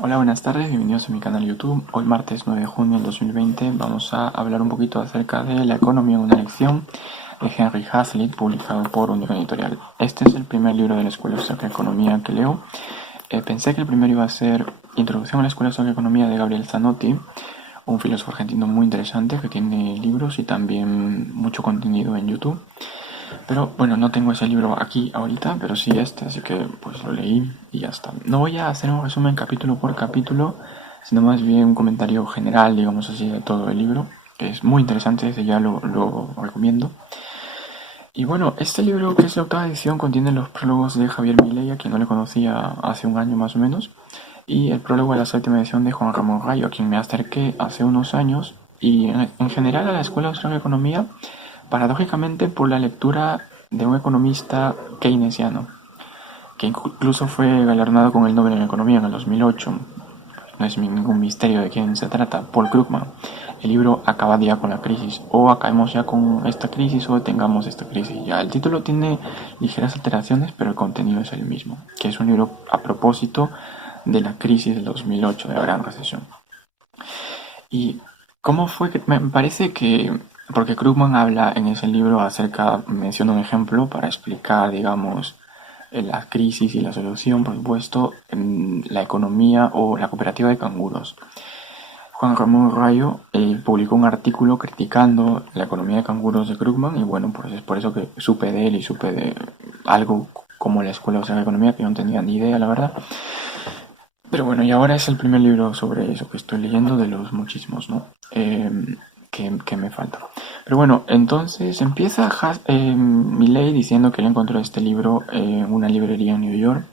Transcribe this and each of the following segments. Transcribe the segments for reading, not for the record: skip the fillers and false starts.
Hola, buenas tardes, bienvenidos a mi canal YouTube. Hoy martes 9 de junio del 2020 vamos a hablar un poquito acerca de la economía en una lección de Henry Hazlitt, publicado por Unión Editorial. Este es el primer libro de la Escuela Austríaca de Economía que leo. Pensé que el primero iba a ser Introducción a la Escuela Austríaca de Economía de Gabriel Zanotti, un filósofo argentino muy interesante que tiene libros y también mucho contenido en YouTube. Pero bueno, no tengo ese libro aquí ahorita, pero sí este, así que pues lo leí y ya está. No voy a hacer un resumen capítulo por capítulo, sino más bien un comentario general, digamos así, de todo el libro, que es muy interesante, desde ya lo recomiendo. Y bueno, este libro, que es la octava edición, contiene los prólogos de Javier Milei, a quien no le conocía hace un año más o menos, y el prólogo de la séptima edición de Juan Ramón Rayo, a quien me acerqué hace unos años, y en general a la Escuela Austríaca de Economía, paradójicamente por la lectura de un economista keynesiano, que incluso fue galardonado con el Nobel en Economía en el 2008. No es ningún misterio de quién se trata, Paul Krugman. El libro Acaba ya con la crisis, o acabemos ya con esta crisis, o tengamos esta crisis ya. El título tiene ligeras alteraciones, pero el contenido es el mismo, que es un libro a propósito de la crisis del 2008, de la gran recesión. ¿Y cómo fue que me parece que, porque Krugman habla en ese libro acerca, menciona un ejemplo para explicar, digamos, la crisis y la solución, por supuesto, en la economía o la cooperativa de canguros? Juan Ramón Rayo publicó un artículo criticando la economía de canguros de Krugman, y bueno, pues es por eso que supe de él y supe de algo como la Escuela Austríaca de Economía, que yo no tenía ni idea, la verdad. Pero bueno, y ahora es el primer libro sobre eso que estoy leyendo, de los muchísimos, ¿no? Que me falta. Pero bueno, entonces empieza Milei diciendo que él encontró este libro en una librería en New York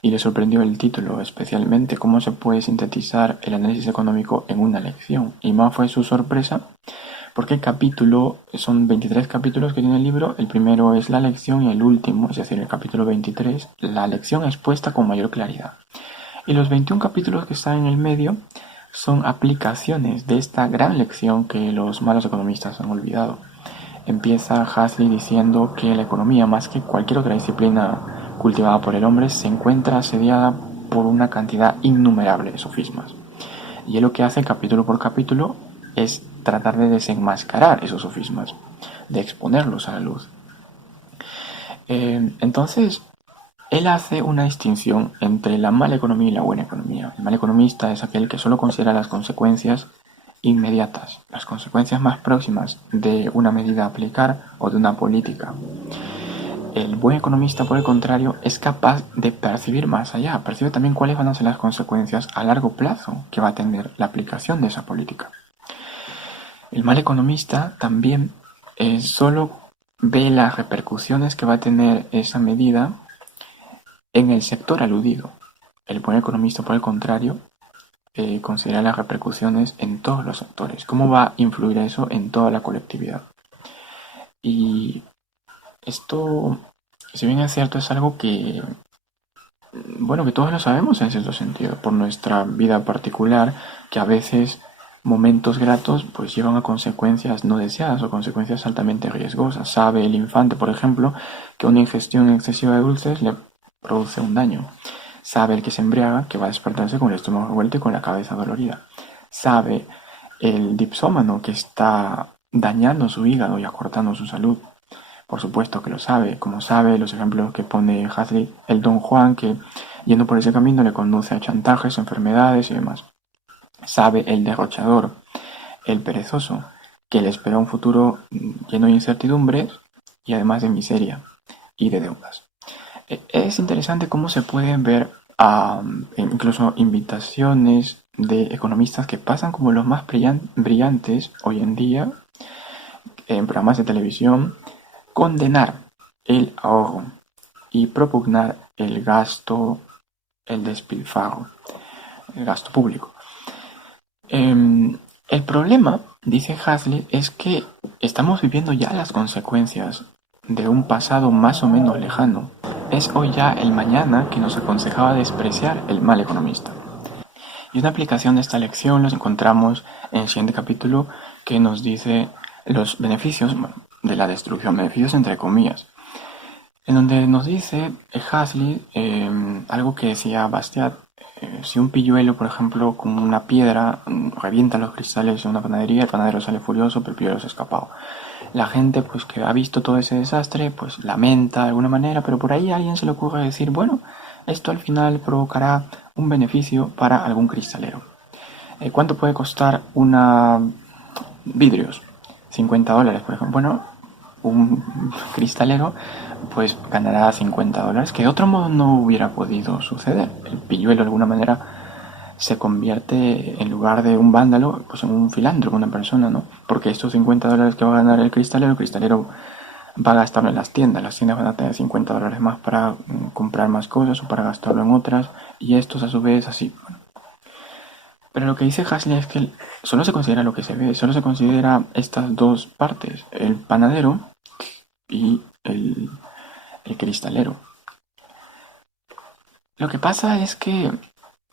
y le sorprendió el título, especialmente cómo se puede sintetizar el análisis económico en una lección. Y más fue su sorpresa porque el capítulo, son 23 capítulos que tiene el libro, el primero es la lección y el último, es decir, el capítulo 23, la lección expuesta con mayor claridad. Y los 21 capítulos que están en el medio son aplicaciones de esta gran lección que los malos economistas han olvidado. Empieza Hazlitt diciendo que la economía, más que cualquier otra disciplina cultivada por el hombre, se encuentra asediada por una cantidad innumerable de sofismas. Y él lo que hace capítulo por capítulo es tratar de desenmascarar esos sofismas, de exponerlos a la luz. Entonces, él hace una distinción entre la mala economía y la buena economía. El mal economista es aquel que solo considera las consecuencias inmediatas, las consecuencias más próximas de una medida a aplicar o de una política. El buen economista, por el contrario, es capaz de percibir más allá, percibe también cuáles van a ser las consecuencias a largo plazo que va a tener la aplicación de esa política. El mal economista también solo ve las repercusiones que va a tener esa medida en el sector aludido. El buen economista, por el contrario, considera las repercusiones en todos los sectores. ¿Cómo va a influir eso en toda la colectividad? Y esto, si bien es cierto, es algo que, bueno, que todos lo sabemos en cierto sentido, por nuestra vida particular, que a veces momentos gratos pues llevan a consecuencias no deseadas o consecuencias altamente riesgosas. Sabe el infante, por ejemplo, que una ingestión excesiva de dulces le produce un daño. Sabe el que se embriaga que va a despertarse con el estómago revuelto y con la cabeza dolorida. Sabe el dipsómano que está dañando su hígado y acortando su salud. Por supuesto que lo sabe, como sabe los ejemplos que pone Hazlitt, el Don Juan que yendo por ese camino le conduce a chantajes, enfermedades y demás. Sabe el derrochador, el perezoso, que le espera un futuro lleno de incertidumbres y además de miseria y de deudas. Es interesante cómo se pueden ver incluso invitaciones de economistas que pasan como los más brillantes hoy en día en programas de televisión, condenar el ahorro y propugnar el gasto, el despilfarro, el gasto público. El problema, dice Hazlitt, es que estamos viviendo ya las consecuencias de un pasado más o menos lejano. Es hoy ya el mañana que nos aconsejaba despreciar el mal economista. Y una aplicación de esta lección los encontramos en el siguiente capítulo, que nos dice los beneficios de la destrucción, beneficios entre comillas, en donde nos dice Hazlitt algo que decía Bastiat Si un pilluelo, por ejemplo, con una piedra revienta los cristales en una panadería, el panadero sale furioso, pero el pilluelo se ha escapado. La gente, pues que ha visto todo ese desastre, pues lamenta de alguna manera, pero por ahí a alguien se le ocurre decir, bueno, esto al final provocará un beneficio para algún cristalero. ¿Cuánto puede costar una vidrios? $50, por ejemplo. Bueno, un cristalero pues ganará $50, que de otro modo no hubiera podido suceder. El pilluelo de alguna manera se convierte, en lugar de un vándalo, pues en un filántropo, una persona, ¿no? Porque estos $50 que va a ganar el cristalero va a gastarlo en las tiendas van a tener $50 más para comprar más cosas o para gastarlo en otras, y estos a su vez así. Bueno, pero lo que dice Hasley es que solo se considera lo que se ve, solo se considera estas dos partes, el panadero y el cristalero. Lo que pasa es que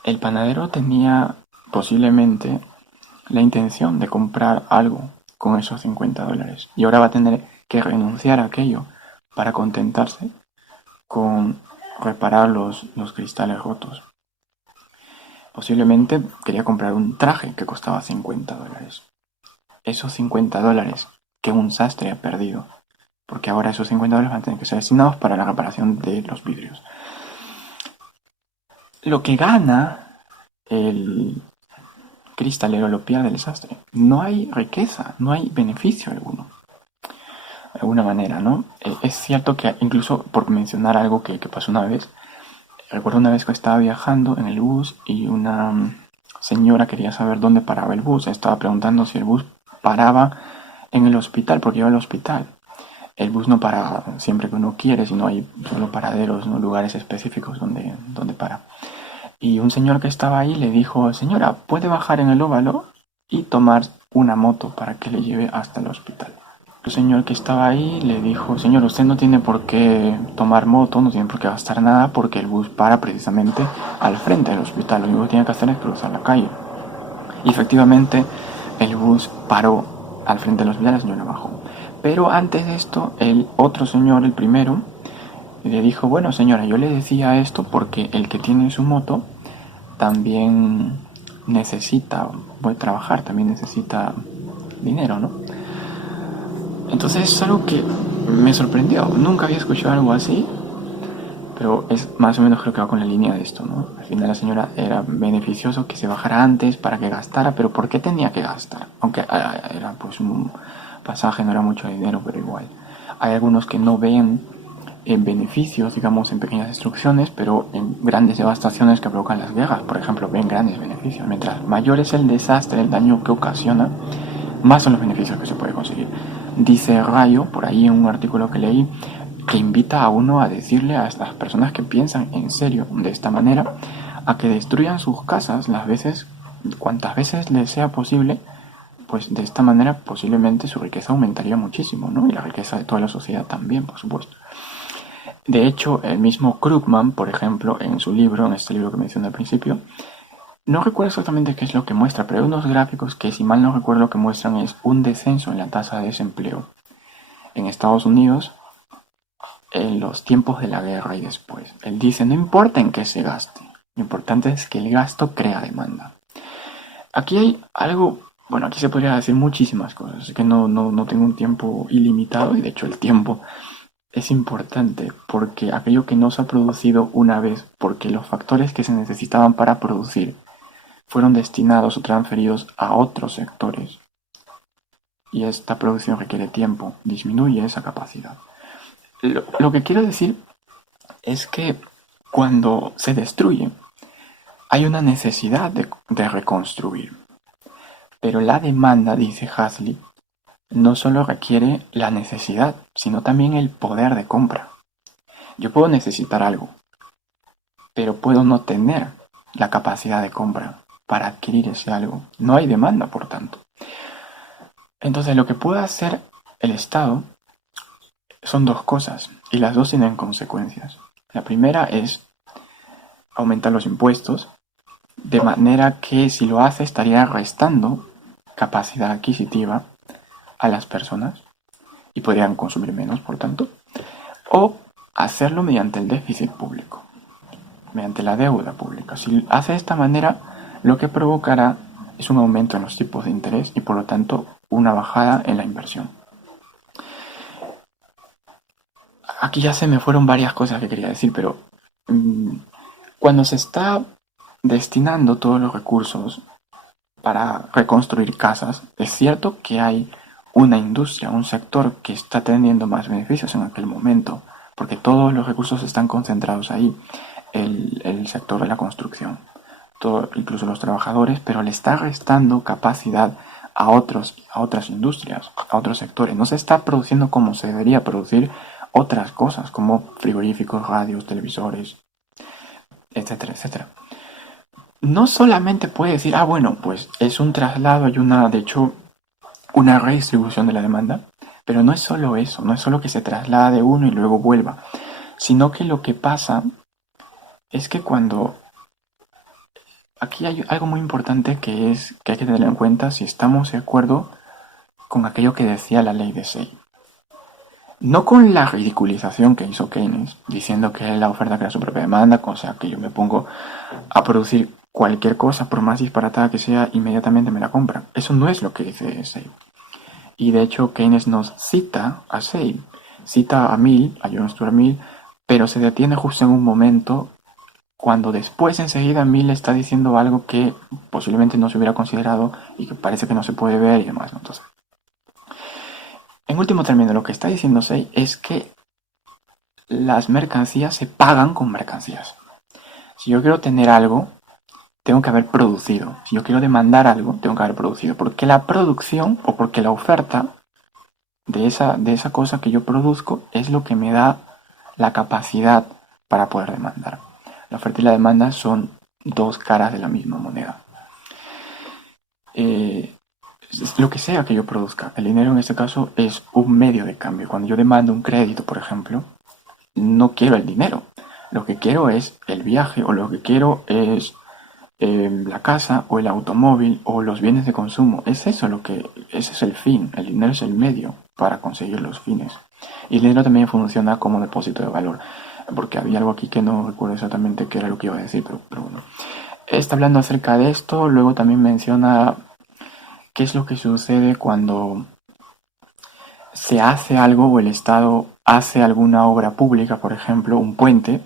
el panadero tenía posiblemente la intención de comprar algo con esos $50 y ahora va a tener que renunciar a aquello para contentarse con reparar los cristales rotos. Posiblemente quería comprar un traje que costaba $50. Esos $50 que un sastre ha perdido, porque ahora esos $50 van a tener que ser destinados para la reparación de los vidrios. Lo que gana el cristalero lo pierde el sastre. No hay riqueza, no hay beneficio alguno. De alguna manera, ¿no? Es cierto que incluso por mencionar algo que pasó una vez, recuerdo una vez que estaba viajando en el bus y una señora quería saber dónde paraba el bus. Estaba preguntando si el bus paraba en el hospital, porque iba al hospital. El bus no para siempre que uno quiere, sino hay solo paraderos, ¿no? Lugares específicos donde para. Y un señor que estaba ahí le dijo, señora, ¿puede bajar en el óvalo y tomar una moto para que le lleve hasta el hospital? El señor que estaba ahí le dijo, señor, usted no tiene por qué tomar moto, no tiene por qué gastar nada, porque el bus para precisamente al frente del hospital. Lo único que tiene que hacer es cruzar la calle. Y efectivamente el bus paró al frente del hospital, la señora bajó. Pero antes de esto, el otro señor, el primero, le dijo, bueno señora, yo le decía esto porque el que tiene su moto también necesita trabajar, también necesita dinero, ¿no? Entonces es algo que me sorprendió. Nunca había escuchado algo así, pero es más o menos creo que va con la línea de esto, ¿no? Al final la señora era beneficioso que se bajara antes para que gastara, pero ¿por qué tenía que gastar? Aunque era pues un pasaje, no era mucho dinero, pero igual. Hay algunos que no ven en beneficios, digamos, en pequeñas destrucciones, pero en grandes devastaciones que provocan las guerras, por ejemplo, ven grandes beneficios. Mientras mayor es el desastre, el daño que ocasiona, más son los beneficios que se puede conseguir. Dice Rayo, por ahí en un artículo que leí, que invita a uno a decirle a estas personas que piensan en serio de esta manera, a que destruyan sus casas las veces, cuantas veces les sea posible, pues de esta manera posiblemente su riqueza aumentaría muchísimo, ¿no? Y la riqueza de toda la sociedad también, por supuesto. De hecho, el mismo Krugman, por ejemplo, en su libro, en este libro que mencioné al principio, no recuerdo exactamente qué es lo que muestra, pero hay unos gráficos que, si mal no recuerdo, lo que muestran es un descenso en la tasa de desempleo en Estados Unidos en los tiempos de la guerra y después. Él dice, no importa en qué se gaste, lo importante es que el gasto crea demanda. Aquí hay algo, bueno, aquí se podría decir muchísimas cosas, así que no tengo un tiempo ilimitado y de hecho el tiempo es importante porque aquello que no se ha producido una vez, porque los factores que se necesitaban para producir fueron destinados o transferidos a otros sectores. Y esta producción requiere tiempo, disminuye esa capacidad. Lo que quiero decir es que cuando se destruye, hay una necesidad de reconstruir. Pero la demanda, dice Hasley, no solo requiere la necesidad, sino también el poder de compra. Yo puedo necesitar algo, pero puedo no tener la capacidad de compra para adquirir ese algo. No hay demanda, por tanto. Entonces, lo que puede hacer el Estado son dos cosas, y las dos tienen consecuencias. La primera es aumentar los impuestos, de manera que si lo hace estaría restando capacidad adquisitiva a las personas y podrían consumir menos, por tanto, o hacerlo mediante el déficit público. mediante la deuda pública. Si hace de esta manera, lo que provocará es un aumento en los tipos de interés y por lo tanto una bajada en la inversión. Aquí ya se me fueron varias cosas que quería decir, pero cuando se está destinando todos los recursos para reconstruir casas, es cierto que hay una industria, un sector que está teniendo más beneficios en aquel momento, porque todos los recursos están concentrados ahí, el sector de la construcción, incluso los trabajadores, pero le está restando capacidad a otras industrias, a otros sectores. No se está produciendo como se debería producir otras cosas, como frigoríficos, radios, televisores, etcétera, etcétera. No solamente puede decir, bueno, pues es un traslado, hay de hecho, una redistribución de la demanda, pero no es solo eso, no es solo que se traslade uno y luego vuelva, sino que lo que pasa es que aquí hay algo muy importante que hay que tener en cuenta si estamos de acuerdo con aquello que decía la ley de Say. No con la ridiculización que hizo Keynes, diciendo que la oferta crea su propia demanda, o sea que yo me pongo a producir cualquier cosa, por más disparatada que sea, inmediatamente me la compran. Eso no es lo que dice Say. Y de hecho Keynes nos cita a Say, cita a Mill, a John Stuart Mill, pero se detiene justo en un momento cuando después enseguida Mill está diciendo algo que posiblemente no se hubiera considerado y que parece que no se puede ver y demás, ¿no? Entonces, en último término, lo que está diciendo Say es que las mercancías se pagan con mercancías. Si yo quiero tener algo, tengo que haber producido. Si yo quiero demandar algo, tengo que haber producido. Porque la producción o porque la oferta de esa cosa que yo produzco es lo que me da la capacidad para poder demandar. La oferta y la demanda son dos caras de la misma moneda. Lo que sea que yo produzca, el dinero en este caso es un medio de cambio. Cuando yo demando un crédito, por ejemplo, no quiero el dinero. Lo que quiero es el viaje o lo que quiero es la casa o el automóvil o los bienes de consumo. Ese es el fin. El dinero es el medio para conseguir los fines. Y el dinero también funciona como depósito de valor. Porque había algo aquí que no recuerdo exactamente qué era lo que iba a decir, pero bueno. Está hablando acerca de esto, luego también menciona qué es lo que sucede cuando se hace algo o el Estado hace alguna obra pública, por ejemplo, un puente,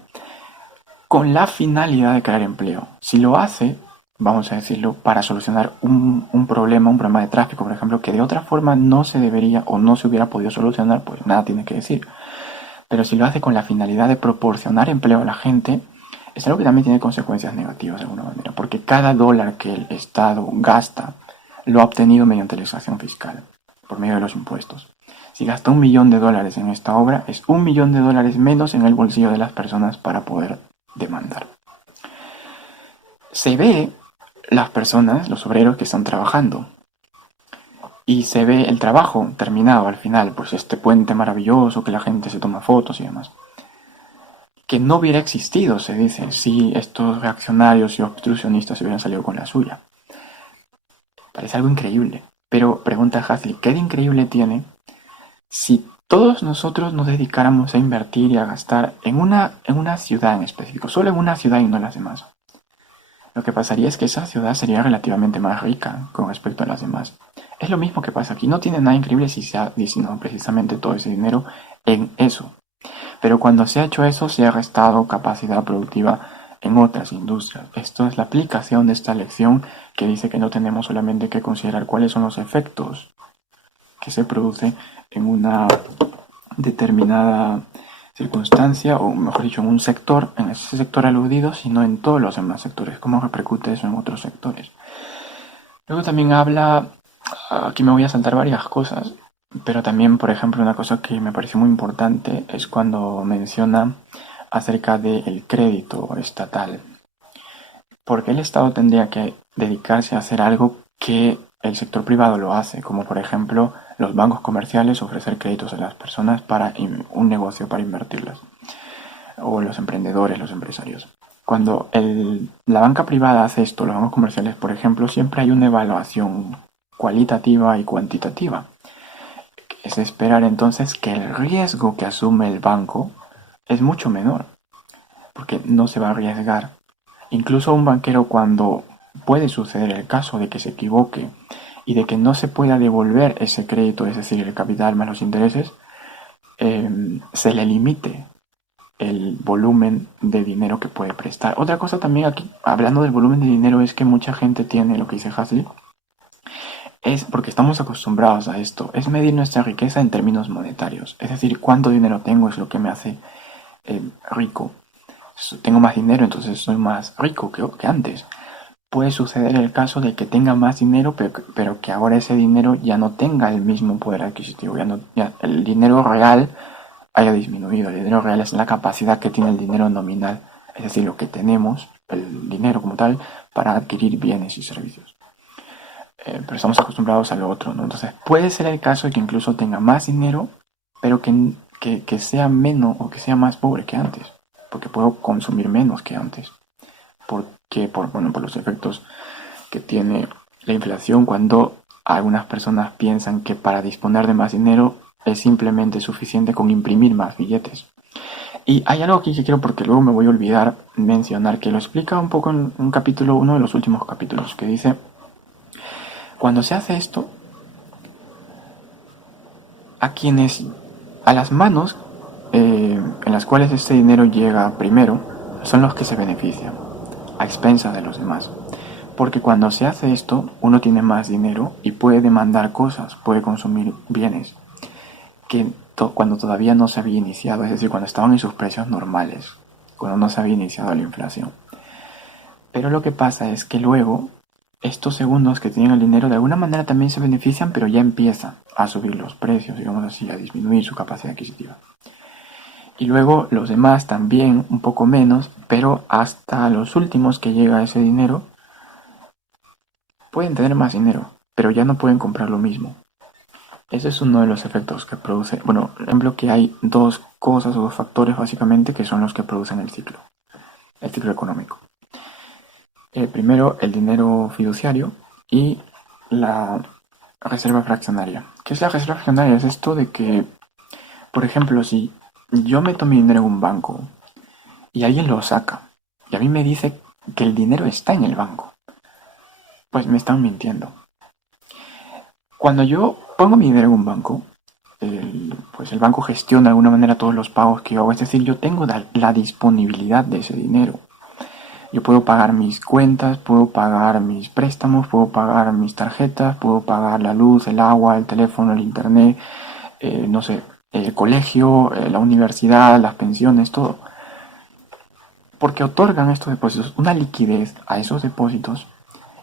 con la finalidad de crear empleo. Si lo hace, vamos a decirlo, para solucionar un problema de tráfico, por ejemplo, que de otra forma no se debería o no se hubiera podido solucionar, pues nada tiene que decir. Pero si lo hace con la finalidad de proporcionar empleo a la gente, es algo que también tiene consecuencias negativas de alguna manera, porque cada dólar que el Estado gasta lo ha obtenido mediante la extracción fiscal, por medio de los impuestos. Si gasta $1.000.000 en esta obra, es $1.000.000 menos en el bolsillo de las personas para poder demandar. Se ve las personas, los obreros que están trabajando, y se ve el trabajo terminado al final, pues este puente maravilloso que la gente se toma fotos y demás. Que no hubiera existido, se dice, si estos reaccionarios y obstruccionistas se hubieran salido con la suya. Parece algo increíble. Pero pregunta Hazlitt, ¿qué de increíble tiene si todos nosotros nos dedicáramos a invertir y a gastar en una ciudad en específico, solo en una ciudad y no en las demás? Lo que pasaría es que esa ciudad sería relativamente más rica con respecto a las demás. Es lo mismo que pasa aquí. No tiene nada increíble si se ha destinado precisamente todo ese dinero en eso. Pero cuando se ha hecho eso, se ha restado capacidad productiva en otras industrias. Esto es la aplicación de esta lección que dice que no tenemos solamente que considerar cuáles son los efectos que se producen en una determinada circunstancia, o mejor dicho, en un sector, en ese sector aludido, sino en todos los demás sectores, cómo repercute eso en otros sectores. Luego también habla, aquí me voy a saltar varias cosas, pero también, por ejemplo, una cosa que me pareció muy importante es cuando menciona acerca del crédito estatal. Porque el Estado tendría que dedicarse a hacer algo que el sector privado lo hace, como por ejemplo los bancos comerciales ofrecer créditos a las personas para un negocio para invertirlos, o los emprendedores, los empresarios. Cuando la banca privada hace esto, los bancos comerciales, por ejemplo, siempre hay una evaluación cualitativa y cuantitativa. Es de esperar entonces que el riesgo que asume el banco es mucho menor. porque no se va a arriesgar. Incluso un banquero, cuando puede suceder el caso de que se equivoque y de que no se pueda devolver ese crédito, es decir, el capital más los intereses, se le limite el volumen de dinero que puede prestar. Otra cosa también aquí, hablando del volumen de dinero, es que mucha gente tiene, lo que dice Hasley, es porque estamos acostumbrados a esto, es medir nuestra riqueza en términos monetarios. Es decir, cuánto dinero tengo es lo que me hace rico. Tengo más dinero, entonces soy más rico que antes. Puede suceder el caso de que tenga más dinero, pero que ahora ese dinero ya no tenga el mismo poder adquisitivo. Ya el dinero real haya disminuido. El dinero real es la capacidad que tiene el dinero nominal, es decir, lo que tenemos, el dinero como tal, para adquirir bienes y servicios. Pero estamos acostumbrados a lo otro, ¿no? Entonces puede ser el caso de que incluso tenga más dinero, pero que sea menos o que sea más pobre que antes, porque puedo consumir menos que antes, porque por los efectos que tiene la inflación, cuando algunas personas piensan que para disponer de más dinero es simplemente suficiente con imprimir más billetes. Y hay algo aquí que quiero, porque luego me voy a olvidar mencionar, que lo explica un poco en un capítulo, uno de los últimos capítulos, que dice, cuando se hace esto, a las manos en las cuales este dinero llega primero, son los que se benefician, a expensas de los demás. Porque cuando se hace esto, uno tiene más dinero y puede demandar cosas, puede consumir bienes, que cuando todavía no se había iniciado, es decir, cuando estaban en sus precios normales, cuando no se había iniciado la inflación. Pero lo que pasa es que luego, estos segundos que tienen el dinero de alguna manera también se benefician, pero ya empiezan a subir los precios, digamos así, a disminuir su capacidad adquisitiva. Y luego los demás también un poco menos, pero hasta los últimos que llega ese dinero, pueden tener más dinero, pero ya no pueden comprar lo mismo. Ese es uno de los efectos que produce. Bueno, por ejemplo, que hay dos cosas o dos factores básicamente que son los que producen el ciclo económico. Primero, el dinero fiduciario y la reserva fraccionaria. ¿Qué es la reserva fraccionaria? Es esto de que, por ejemplo, si yo meto mi dinero en un banco y alguien lo saca y a mí me dice que el dinero está en el banco, pues me están mintiendo. Cuando yo pongo mi dinero en un banco, pues el banco gestiona de alguna manera todos los pagos que yo hago. Es decir, yo tengo la disponibilidad de ese dinero. Yo puedo pagar mis cuentas, puedo pagar mis préstamos, puedo pagar mis tarjetas, puedo pagar la luz, el agua, el teléfono, el internet, no sé, el colegio, la universidad, las pensiones, todo. Porque otorgan estos depósitos una liquidez a esos depósitos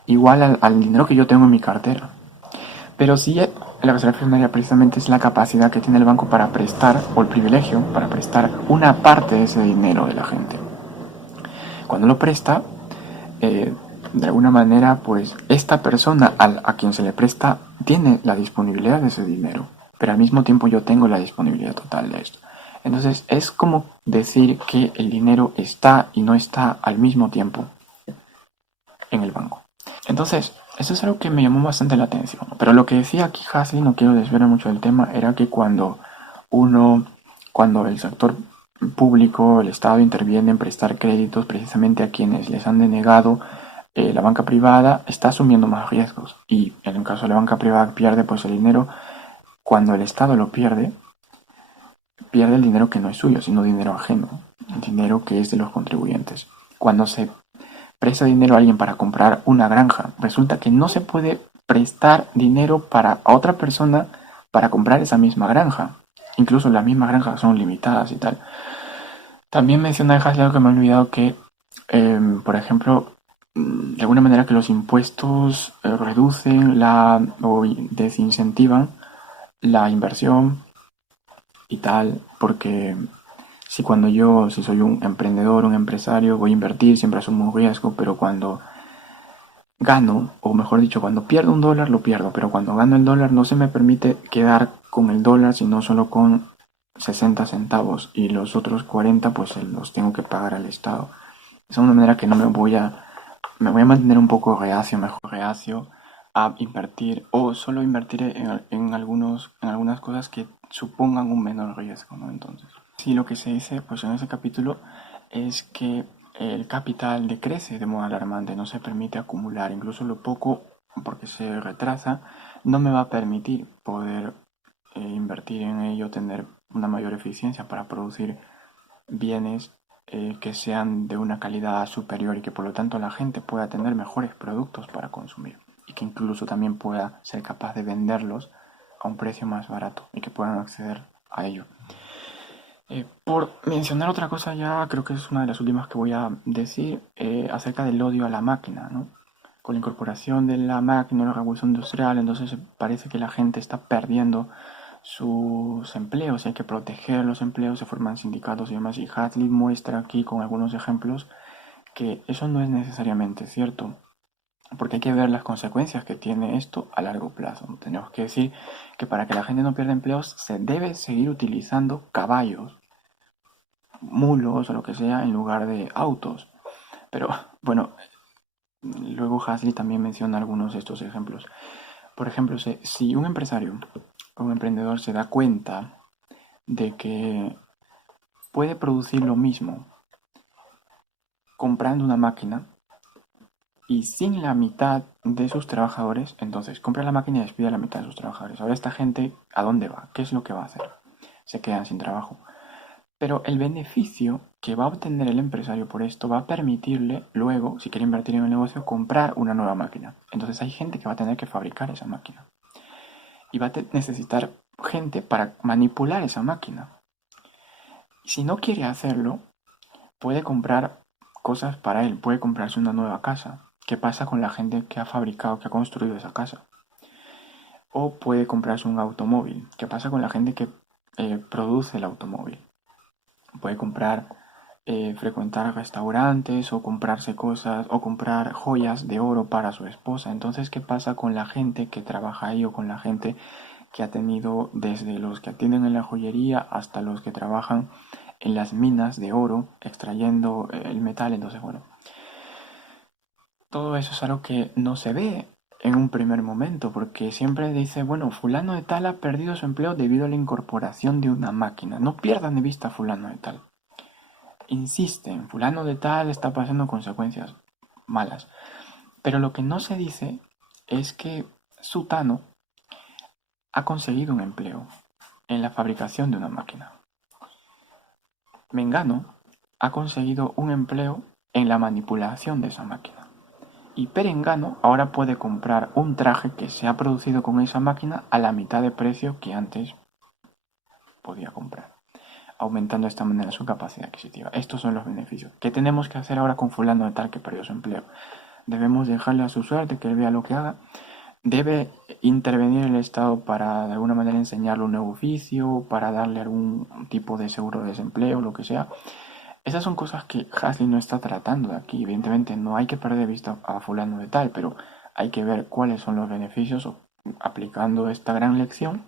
igual al dinero que yo tengo en mi cartera. Pero sí, la reserva fraccionaria precisamente es la capacidad que tiene el banco para prestar, o el privilegio para prestar una parte de ese dinero de la gente. Cuando lo presta, de alguna manera, pues esta persona a quien se le presta tiene la disponibilidad de ese dinero, pero al mismo tiempo yo tengo la disponibilidad total de esto. Entonces es como decir que el dinero está y no está al mismo tiempo en el banco. Entonces, eso es algo que me llamó bastante la atención. Pero lo que decía aquí Hasley, no quiero desviar mucho del tema, era que cuando el sector público, el Estado interviene en prestar créditos precisamente a quienes les han denegado la banca privada, está asumiendo más riesgos. Y en el caso de la banca privada pierde pues el dinero. Cuando el Estado lo pierde, pierde el dinero que no es suyo, sino dinero ajeno, el dinero que es de los contribuyentes. Cuando se presta dinero a alguien para comprar una granja, resulta que no se puede prestar dinero para otra persona para comprar esa misma granja. Incluso las mismas granjas son limitadas y tal. También menciona Hasley algo que me he olvidado que, por ejemplo, de alguna manera que los impuestos reducen o desincentivan la inversión y tal, porque si soy un emprendedor, un empresario, voy a invertir, siempre asumo un riesgo, pero cuando gano, o mejor dicho, cuando pierdo un dólar, lo pierdo, pero cuando gano el dólar no se me permite quedar con el dólar, sino solo con 60 centavos, y los otros 40 pues los tengo que pagar al Estado. Es una manera que no me voy a mantener un poco reacio a invertir, o solo invertir en algunas cosas que supongan un menor riesgo, ¿no? Entonces, sí, lo que se dice pues en ese capítulo es que el capital decrece de modo alarmante, no se permite acumular, incluso lo poco, porque se retrasa, no me va a permitir poder invertir en ello, tener una mayor eficiencia para producir bienes que sean de una calidad superior y que por lo tanto la gente pueda tener mejores productos para consumir y que incluso también pueda ser capaz de venderlos a un precio más barato y que puedan acceder a ello. Por mencionar otra cosa ya, creo que es una de las últimas que voy a decir acerca del odio a la máquina, ¿no? Con la incorporación de la máquina, la revolución industrial, entonces parece que la gente está perdiendo sus empleos y hay que proteger los empleos, se forman sindicatos y demás. Y Hazlitt muestra aquí con algunos ejemplos que eso no es necesariamente cierto, porque hay que ver las consecuencias que tiene esto a largo plazo. Tenemos que decir que para que la gente no pierda empleos se debe seguir utilizando caballos, mulos o lo que sea en lugar de autos. Pero bueno, luego Hazlitt también menciona algunos de estos ejemplos. Por ejemplo, si un empresario o un emprendedor se da cuenta de que puede producir lo mismo comprando una máquina y sin la mitad de sus trabajadores, entonces compra la máquina y despide a la mitad de sus trabajadores. Ahora esta gente, ¿a dónde va? ¿Qué es lo que va a hacer? Se quedan sin trabajo. Pero el beneficio que va a obtener el empresario por esto va a permitirle luego, si quiere invertir en el negocio, comprar una nueva máquina. Entonces hay gente que va a tener que fabricar esa máquina. Y va a necesitar gente para manipular esa máquina. Si no quiere hacerlo, puede comprar cosas para él, puede comprarse una nueva casa. ¿Qué pasa con la gente que ha fabricado, que ha construido esa casa? O puede comprarse un automóvil. ¿Qué pasa con la gente que produce el automóvil? Puede comprar, frecuentar restaurantes o comprarse cosas o comprar joyas de oro para su esposa. Entonces, ¿qué pasa con la gente que trabaja ahí o con la gente que ha tenido desde los que atienden en la joyería hasta los que trabajan en las minas de oro extrayendo el metal? Entonces, bueno, todo eso es algo que no se ve en un primer momento, porque siempre dice, bueno, fulano de tal ha perdido su empleo debido a la incorporación de una máquina. No pierdan de vista a fulano de tal. Insisten, fulano de tal está pasando consecuencias malas. Pero lo que no se dice es que Sutano ha conseguido un empleo en la fabricación de una máquina. Mengano ha conseguido un empleo en la manipulación de esa máquina. Y Perengano ahora puede comprar un traje que se ha producido con esa máquina a la mitad de precio que antes podía comprar, aumentando de esta manera su capacidad adquisitiva. Estos son los beneficios. ¿Qué tenemos que hacer ahora con fulano de tal que perdió su empleo? Debemos dejarle a su suerte, que él vea lo que haga. Debe intervenir el Estado para de alguna manera enseñarle un nuevo oficio, para darle algún tipo de seguro de desempleo, lo que sea. Esas son cosas que Hazlitt no está tratando de aquí. Evidentemente no hay que perder de vista a fulano de tal, pero hay que ver cuáles son los beneficios aplicando esta gran lección,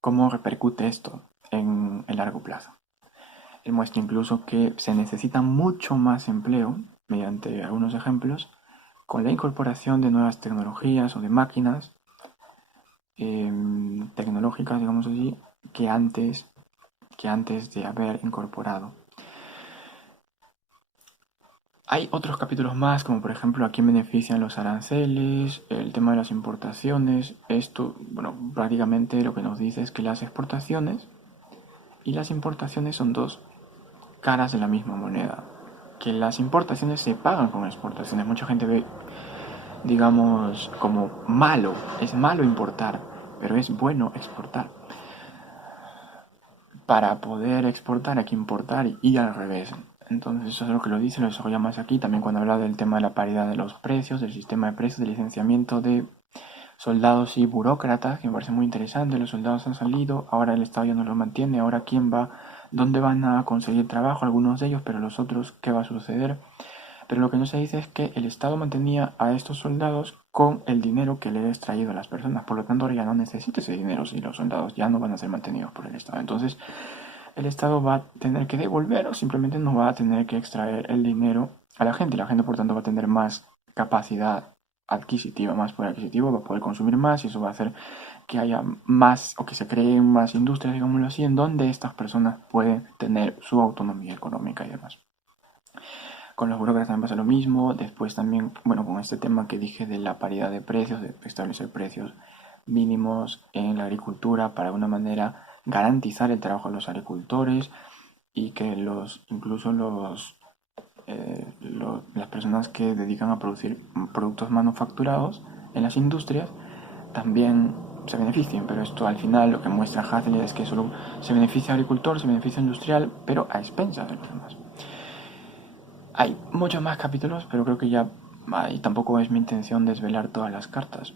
cómo repercute esto en el largo plazo. Él muestra incluso que se necesita mucho más empleo, mediante algunos ejemplos, con la incorporación de nuevas tecnologías o de máquinas tecnológicas, digamos así, que antes de haber incorporado. Hay otros capítulos más, como por ejemplo a quién benefician los aranceles, el tema de las importaciones. Esto, bueno, prácticamente lo que nos dice es que las exportaciones y las importaciones son dos caras de la misma moneda. Que las importaciones se pagan con exportaciones. Mucha gente ve, digamos, como malo. Es malo importar, pero es bueno exportar. Para poder exportar hay que importar y al revés. Entonces eso es lo que lo dice, lo desarrolla más aquí. También cuando habla del tema de la paridad de los precios, del sistema de precios, del licenciamiento de soldados y burócratas, que me parece muy interesante. Los soldados han salido, ahora el Estado ya no los mantiene, ahora quién va, dónde van a conseguir trabajo, algunos de ellos, pero los otros, ¿qué va a suceder? Pero lo que no se dice es que el Estado mantenía a estos soldados con el dinero que le he extraído a las personas. Por lo tanto, ahora ya no necesita ese dinero si los soldados ya no van a ser mantenidos por el Estado. Entonces, el Estado va a tener que devolver o simplemente no va a tener que extraer el dinero a la gente. La gente, por tanto, va a tener más capacidad adquisitiva, más poder adquisitivo, va a poder consumir más y eso va a hacer que haya más o que se creen más industrias, digámoslo así, en donde estas personas pueden tener su autonomía económica y demás. Con los burócratas también pasa lo mismo. Después también, bueno, con este tema que dije de la paridad de precios, de establecer precios mínimos en la agricultura para de alguna manera garantizar el trabajo de los agricultores y que incluso las personas que dedican a producir productos manufacturados en las industrias también se beneficien, pero esto al final lo que muestra Hazlitt es que solo se beneficia al agricultor, se beneficia al industrial, pero a expensas de los demás. Hay muchos más capítulos, pero creo que ya tampoco es mi intención desvelar todas las cartas.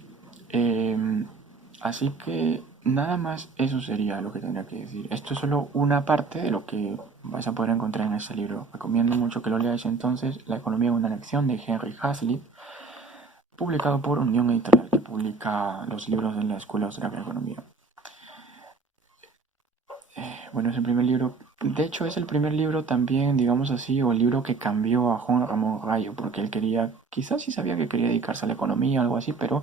Así que nada más eso sería lo que tendría que decir. Esto es solo una parte de lo que vais a poder encontrar en este libro. Recomiendo mucho que lo leáis entonces, La economía en una lección de Henry Hazlitt, publicado por Unión Editorial, que publica los libros de la Escuela Austriaca de Economía. Bueno, es el primer libro, de hecho es el primer libro también, digamos así, o el libro que cambió a Juan Ramón Rayo, porque él quería, quizás sí sabía que quería dedicarse a la economía o algo así, pero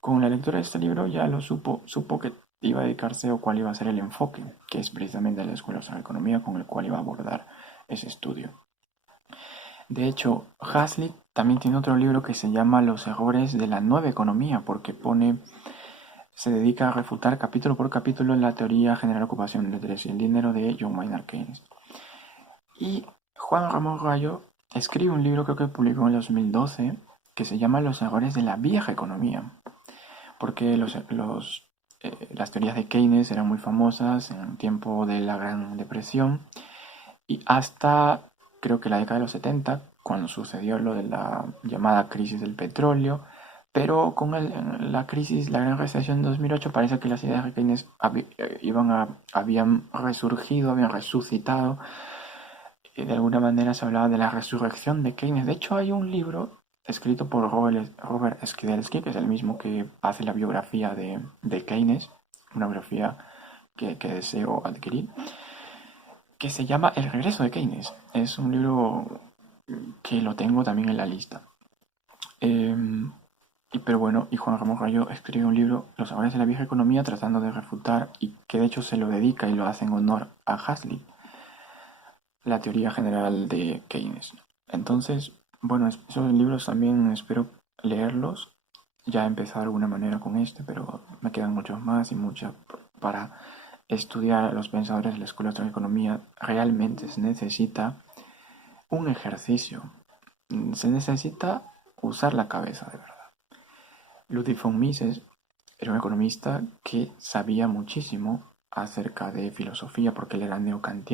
con la lectura de este libro ya lo supo que iba a dedicarse o cuál iba a ser el enfoque, que es precisamente la Escuela de Economía con el cual iba a abordar ese estudio. De hecho, Hazlitt también tiene otro libro que se llama Los errores de la nueva economía, porque se dedica a refutar capítulo por capítulo la teoría general de ocupación del interés y el dinero de John Maynard Keynes. Y Juan Ramón Rayo escribe un libro, creo que publicó en el 2012, que se llama Los errores de la vieja economía, porque las teorías de Keynes eran muy famosas en el tiempo de la Gran Depresión y hasta creo que la década de los 70, cuando sucedió lo de la llamada crisis del petróleo, pero con la crisis, la gran recesión de 2008, parece que las ideas de Keynes habían resurgido, habían resucitado. Y de alguna manera se hablaba de la resurrección de Keynes. De hecho, hay un libro escrito por Robert Skidelsky, que es el mismo que hace la biografía de Keynes, una biografía que deseo adquirir, que se llama El regreso de Keynes. Es un libro que lo tengo también en la lista. Pero bueno, y Juan Ramón Rayo escribe un libro, Los errores de la vieja economía, tratando de refutar, y que de hecho se lo dedica y lo hace en honor a Hazlitt, la teoría general de Keynes. Entonces, bueno, esos libros también espero leerlos. Ya he empezado de alguna manera con este, pero me quedan muchos más y muchas para estudiar a los pensadores de la Escuela de Economía. Realmente se necesita un ejercicio. Se necesita usar la cabeza, de verdad. Ludwig von Mises era un economista que sabía muchísimo acerca de filosofía porque él era neokantiano.